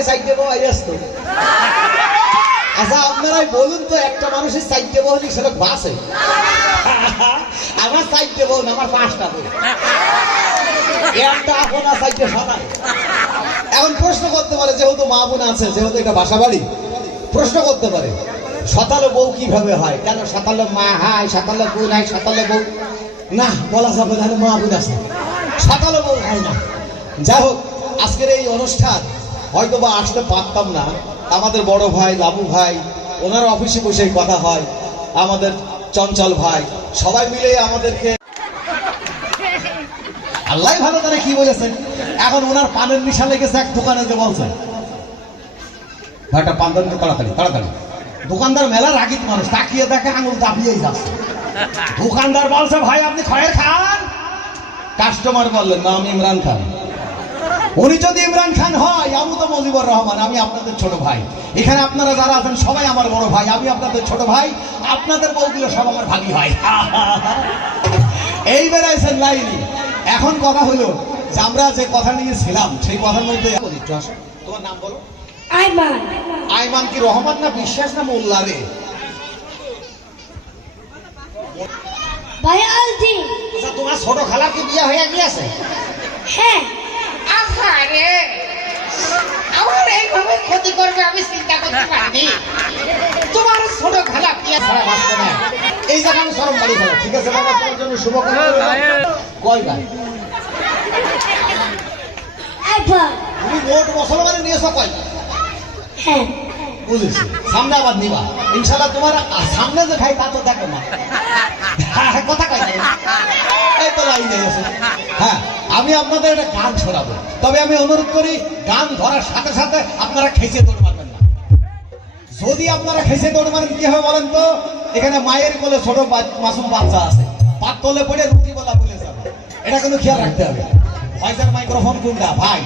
হয় সাইকেল হয় আসতো। আচ্ছা আপনারাই বলুন তো, একটা মানুষের সাইকেল হলে সেটা বাসে আমার সাইকেল বোন আমার পাঁচটা বোন একটা সাইকেল এখন প্রশ্ন করতে পারে, যেহেতু মা বোন আছে, যেহেতু এটা বাসা বাড়ি, প্রশ্ন করতে পারে, সাঁতালে বউ কীভাবে হয়? কেন সাঁতালে মা হয়, সাঁতালে বোন হয় সাঁতালে বউ? না, বলা যাবে তাহলে মা বোন আছে। সাঁতালে বউ হয় না। যাই হোক, আজকের এই অনুষ্ঠান হয়তো বা আসতে পারতাম না। আমাদের বড় ভাই, লাবু ভাই, ওনার অফিসে বসে কথা হয়। আমাদের চঞ্চল ভাই, সবাই মিলে আমাদেরকে আল্লাহ ভালো তারা কি বলেছেন। এখন ওনার পানের নিশা লেগেছে এক দোকানে যে বলছে। ভাইটা পান দেন তাড়াতাড়ি তাড়াতাড়ি। দোকানদার মেলা রাগিত মানুষ, তাকিয়ে দেখে আঙুল দাবিয়েই যাচ্ছে। দোকানদার বলছে, ভাই, আপনি খয়ের খান? কাস্টমার বললেন, না, আমি ইমরান খান। উনি যদি ইমরান খান হয় আমি তো মজিবুর রহমান আমি আপনাদের ছোট ভাই। এখানে আপনারা যারা আছেন সবাই আমার বড় ভাই আমি আপনাদের ছোট ভাই আপনাদের বউগুলো সব আমার ভাগি হয়। এই বেড়াইছেন লাইনি এখন কথা হলো যে আমরা যে কথা নিয়েছিলাম সেই কথার মধ্যে তোমার নাম বলো? আইমান। আইমান কি রহমান না বিশ্বাস না মোল্লা রে? আচ্ছা তোমার ছোট খালা কি বিয়ে হয়ে গিয়েছে? হ্যাঁ। ক্ষতি করবে আমি চিন্তা করতে পারিনি। তোমার ছোট খালা কি? ছাড়া বাঁচবে না। এই জায়গা আমি সরম বাড়ি ফেলা ঠিক আছে বাবা তোমার জন্য শুভকামনা রইল। কয় ভাই? একবার তুমি মোট মুসলমানে নিয়েছো কয়? হ্যাঁ। বুঝেছি। সামনে আবার নিবা। ইনশাল্লাহ তোমার সামনে যে ভাই তা তো দেখো না। হ্যাঁ, হ্যাঁ, কথা কয় এই তো লাইনে হ্যাঁ আমি আপনাদের একটা গান শোনাবো। তবে আমি অনুরোধ করি, গান ধরার সাথে সাথে আপনারা খেসে দৌড় মারবেন না। যদি আপনারা খেসে দৌড় মারেন, কি হবে বলেন তো? এখানে মায়ের কোলে ছোট মাসুম বাচ্চা আছে। পাত তলে পড়ে রুটি বলা বলে যাবে। এটা কিন্তু খেয়াল রাখতে হবে। ভয়েসের মাইক্রোফোন কোনটা? ভাই।